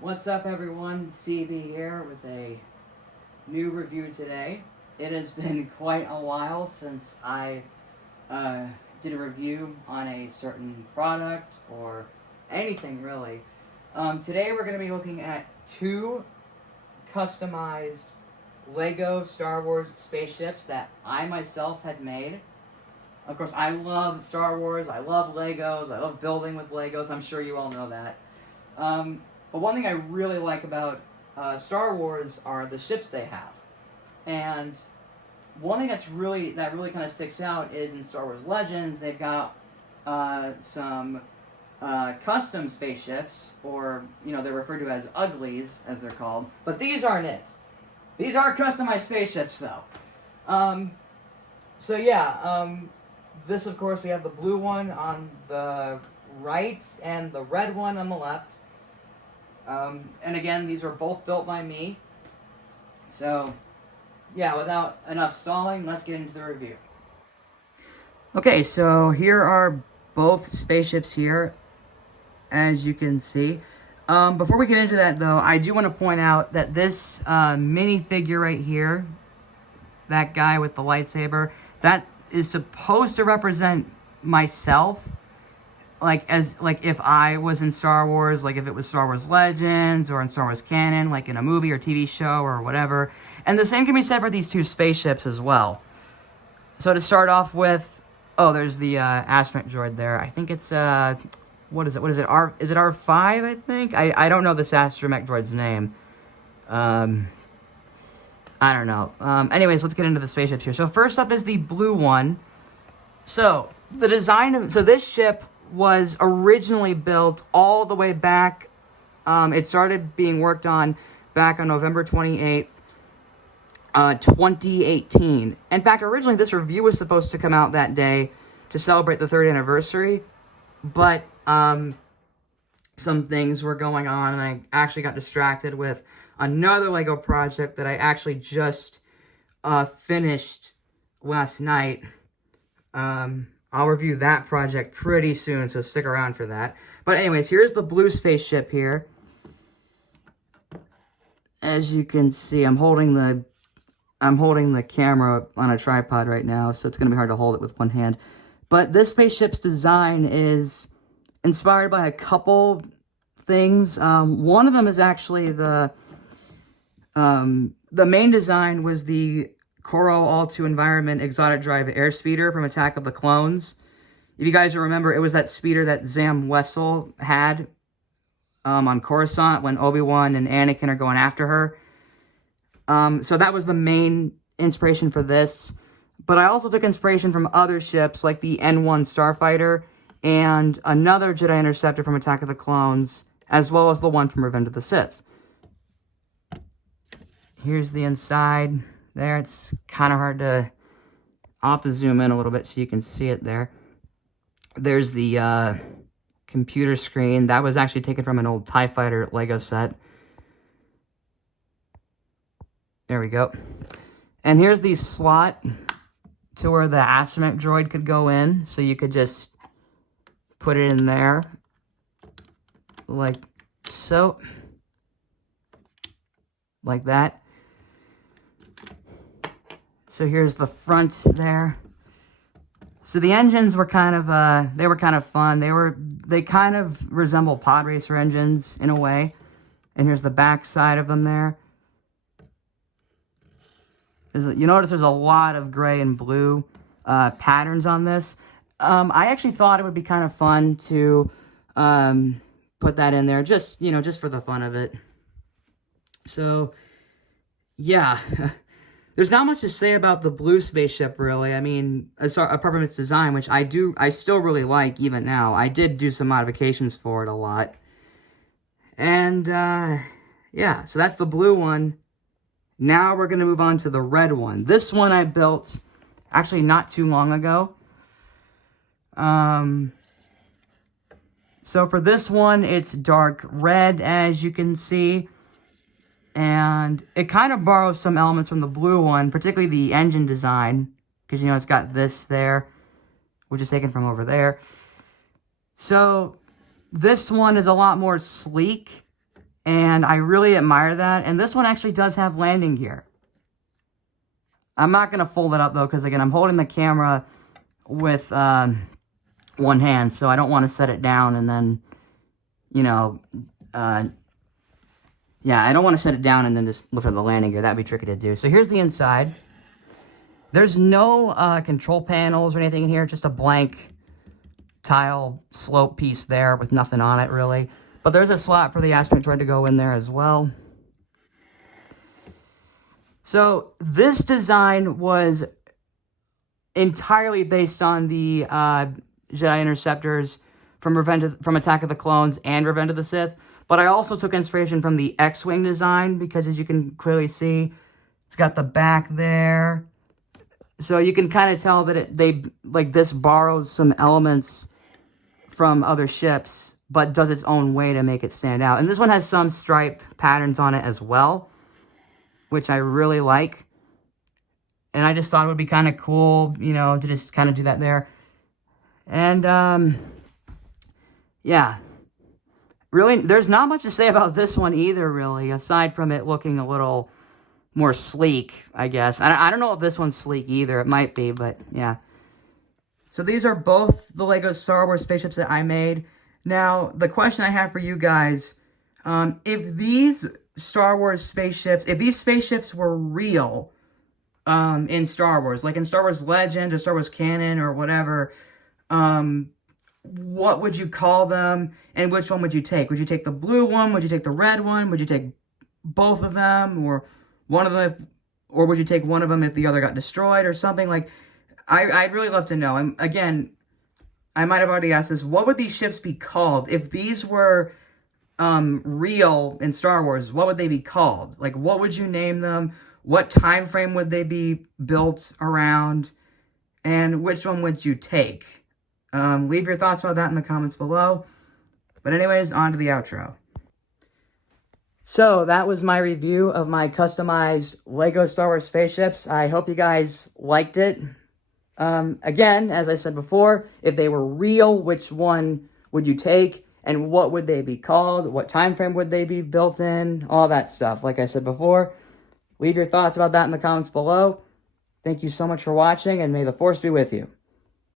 What's up, everyone? CB here with a new review today. It has been quite a while since I did a review on a certain product or anything really. Today we're going to be looking at two customized Lego Star Wars spaceships that I myself had made. Of course, I love Star Wars, I love Legos, I love building with Legos, I'm sure you all know that. But one thing I really like about Star Wars are the ships they have. And one thing that really kind of sticks out is in Star Wars Legends, they've got some custom spaceships, or, they're referred to as uglies, as they're called. But these aren't it. These are customized spaceships, though. This, of course, we have the blue one on the right and the red one on the left. And again, these are both built by me. So, yeah, without enough stalling, let's get into the review. Okay, so here are both spaceships here, as you can see. Before we get into that, though, I do want to point out that this minifigure right here, that guy with the lightsaber, that is supposed to represent myself. Like if I was in Star Wars, like if it was Star Wars Legends or in Star Wars canon, like in a movie or TV show or whatever. And the same can be said for these two spaceships as well. So to start off with, there's the astromech droid there. I think it's what is it? Is it R5? I think I don't know this astromech droid's name. I don't know. Anyways, let's get into the spaceships here. So first up is the blue one. So the design of this ship was originally built all the way back. It started being worked on back on November 28th, 2018. In fact, originally this review was supposed to come out that day to celebrate the 3rd anniversary, but some things were going on, and I actually got distracted with another Lego project that I actually just finished last night. I'll review that project pretty soon, so stick around for that. But anyways, here's the blue spaceship here. As you can see, I'm holding the camera on a tripod right now, so it's going to be hard to hold it with one hand. But this spaceship's design is inspired by a couple things. One of them is actually the main design was the Coro All-2 Environment Exotic Drive Airspeeder from Attack of the Clones. If you guys remember, it was that speeder that Zam Wessel had on Coruscant when Obi-Wan and Anakin are going after her. So that was the main inspiration for this. But I also took inspiration from other ships like the N1 Starfighter and another Jedi Interceptor from Attack of the Clones, as well as the one from Revenge of the Sith. Here's the inside. There, it's kind of hard to... I'll have to zoom in a little bit so you can see it there. There's the computer screen. That was actually taken from an old TIE Fighter Lego set. There we go. And here's the slot to where the astromech droid could go in. So you could just put it in there. Like so. Like that. So here's the front there. So the engines were kind of, they were kind of fun. They kind of resemble pod racer engines in a way. And here's the back side of them there. You notice there's a lot of gray and blue patterns on this. I actually thought it would be kind of fun to put that in there, just for the fun of it. So, yeah. There's not much to say about the blue spaceship, really. I mean, apart from its design, which I still really like, even now. I did do some modifications for it a lot. And, yeah, so that's the blue one. Now we're going to move on to the red one. This one I built, actually, not too long ago. So for this one, it's dark red, as you can see. And it kind of borrows some elements from the blue one, particularly the engine design. Because, it's got this there, which is taken from over there. So, this one is a lot more sleek. And I really admire that. And this one actually does have landing gear. I'm not going to fold it up, though, because, again, I'm holding the camera with one hand, so I don't want to set it down and then, you know, yeah, I don't want to set it down and then just look for the landing gear. That'd be tricky to do. So here's the inside. There's no control panels or anything in here, just a blank tile slope piece there with nothing on it, really. But there's a slot for the aspect droid to go in there as well. So this design was entirely based on the Jedi Interceptors from Attack of the Clones and Revenge of the Sith. But I also took inspiration from the X-Wing design because, as you can clearly see, it's got the back there. So you can kind of tell that this borrows some elements from other ships, but does its own way to make it stand out. And this one has some stripe patterns on it as well, which I really like. And I just thought it would be kind of cool, you know, to just kind of do that there. And, yeah. Really, there's not much to say about this one either, really, aside from it looking a little more sleek, I guess. I don't know if this one's sleek either. It might be, but, yeah. So these are both the LEGO Star Wars spaceships that I made. Now, the question I have for you guys, if these Star Wars spaceships, if these spaceships were real in Star Wars, like in Star Wars Legends or Star Wars Canon or whatever, what would you call them, and which one would you take? Would you take the blue one? Would you take the red one? Would you take both of them, or one of them, or would you take one of them if the other got destroyed or something? Like, I'd really love to know. And again, I might have already asked this. What would these ships be called if these were real in Star Wars? What would they be called? Like, what would you name them? What time frame would they be built around? And which one would you take? Leave your thoughts about that in the comments below. But anyways, on to the outro. So, that was my review of my customized LEGO Star Wars spaceships. I hope you guys liked it. Again, as I said before, if they were real, which one would you take? And what would they be called? What time frame would they be built in? All that stuff, like I said before. Leave your thoughts about that in the comments below. Thank you so much for watching, and may the Force be with you.